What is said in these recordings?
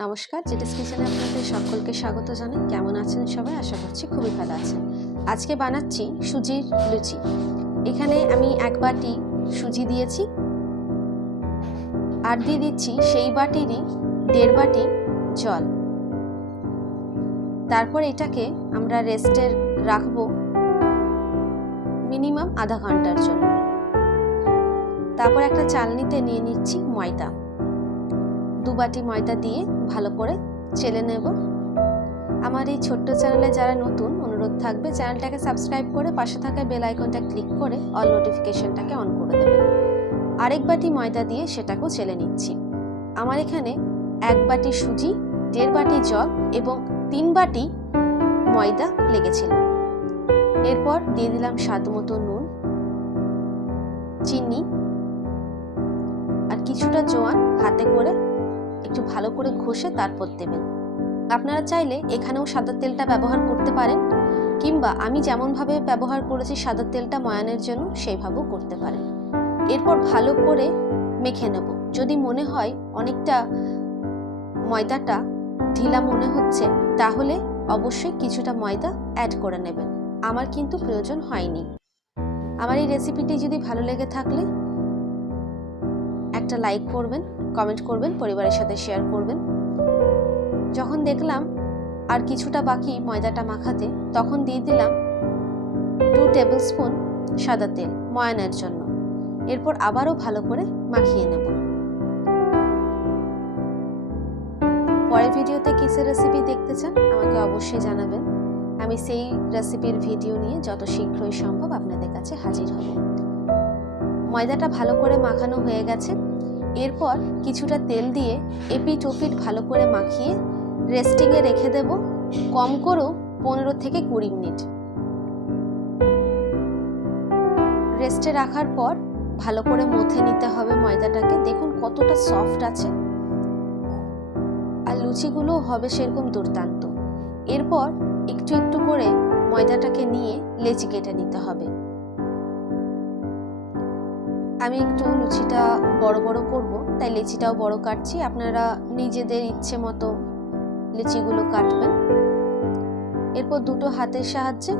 নমস্কার জেটিস কিচেনে আপনাদের সকলকে স্বাগত জানাই। কেমন আছেন সবাই? আশা করছি খুবই ভালো আছেন। আজকে বানাচ্ছি সুজির লুচি। এখানে আমি এক বাটি সুজি দিয়েছি। আর দিয়ে দিচ্ছি সেই বাটিরই দেড় বাটি জল। তারপর এটাকে আমরা রেস্টে রাখব মিনিমাম আধা ঘণ্টার জন্য। তারপর একটা চালনিতে নিয়ে নিচ্ছি ময়দা। দু বাটি ময়দা দিয়ে ভালো করে চেলে নেব। আমার এই ছোট্ট চ্যানেলে যারা নতুন, অনুরোধ থাকবে চ্যানেলটাকে সাবস্ক্রাইব করে পাশে থাকা বেল আইকনটা ক্লিক করে অল নোটিফিকেশনটাকে অন করে দেবেন। আরেক বাটি ময়দা দিয়ে সেটাকেও চেলে নিচ্ছি। আমার এখানে এক বাটি সুজি, দেড় বাটি জল এবং তিন বাটি ময়দা লেগেছিল। এরপর দিয়ে দিলাম স্বাদ মতো নুন, চিনি আর কিছুটা জোয়ান হাতে করে একটু ভালো করে ঘষে তারপর দেবেন। আপনারা চাইলে এখানেও সাদা তেলটা ব্যবহার করতে পারেন, কিংবা আমি যেমনভাবে ব্যবহার করেছি সাদা তেলটা ময়ানের জন্য সেইভাবেও করতে পারেন। এরপর ভালো করে মেখে নেব। যদি মনে হয় অনেকটা ময়দাটা ঢিলা মনে হচ্ছে, তাহলে অবশ্যই কিছুটা ময়দা অ্যাড করে নেবেন। আমার কিন্তু প্রয়োজন হয়নি। আমার এই রেসিপিটি যদি ভালো লেগে থাকলে একটা লাইক করবেন কমেন্ট করবেন, পরিবারের সাথে শেয়ার করবেন। যখন দেখলাম আর কিছুটা বাকি ময়দাটা মাখাতে, তখন দিয়ে দিলাম টু টেবিল স্পুন সাদা তেল ময়ানের জন্য। এরপর আবারও ভালো করে মাখিয়ে নেব। পরের ভিডিওতে কিসের রেসিপি দেখতে চান আমাকে অবশ্যই জানাবেন। আমি সেই রেসিপির ভিডিও নিয়ে যত শীঘ্রই সম্ভব আপনাদের কাছে হাজির হব। ময়দাটা ভালো করে মাখানো হয়ে গেছে। এরপর কিছুটা তেল দিয়ে এপিট ওপিট ভালো করে মাখিয়ে রেস্টিংয়ে রেখে দেব কম করেও পনেরো থেকে কুড়ি মিনিট। রেস্টে রাখার পর ভালো করে মথে নিতে হবে ময়দাটাকে। দেখুন কতটা সফট আছে। আর লুচিগুলো হবে সেরকম দুর্দান্ত। এরপর একটু একটু করে ময়দাটাকে নিয়ে লেচি কেটে নিতে হবে। আমি একটু লুচিটা বড় বড় করব, তাই লেচিটাও বড় কাটছি। আপনারা নিজেদের ইচ্ছে মতো লিচিগুলো কাটবেন। এরপর দুটো হাতের সাহায্যে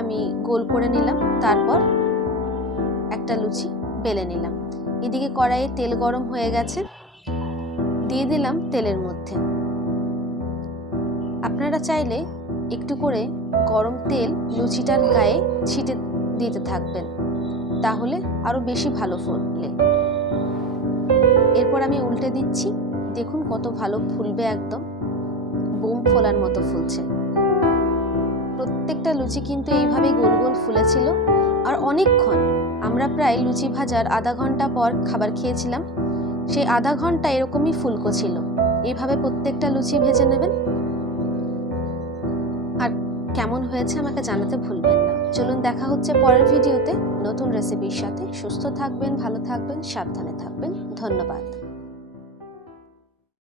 আমি গোল করে নিলাম, তারপর একটা লুচি বেলে নিলাম। এদিকে কড়াইয়ে তেল গরম হয়ে গেছে, দিয়ে দিলাম তেলের মধ্যে। আপনারা চাইলে একটু করে গরম তেল লুচিটার গায়ে ছিটে দিতে থাকবেন। তাহলে আরও বেশি ভালো ফুলবে এরপর আমি উল্টে দিচ্ছি। দেখুন কত ভালো ফুলবে একদম। বোম ফোলার মতো ফুলছে। প্রত্যেকটা লুচি কিন্তু এইভাবে গোল গোল ফুলেছিল। আর অনেকক্ষণ আমরা প্রায় লুচি ভাজার আধা ঘণ্টা পর খাবার খেয়েছিলাম। সেই আধা ঘণ্টা এরকমই ফুলকো ছিল। এইভাবে প্রত্যেকটা লুচি ভেজে নেবেন। কেমন হয়েছে আমাকে জানাতে ভুলবেন না। চলুন দেখা হচ্ছে পরের ভিডিওতে। নতুন রেসিপির সাথে সুস্থ থাকবেন, ভালো থাকবেন, সাবধানে থাকবেন। ধন্যবাদ।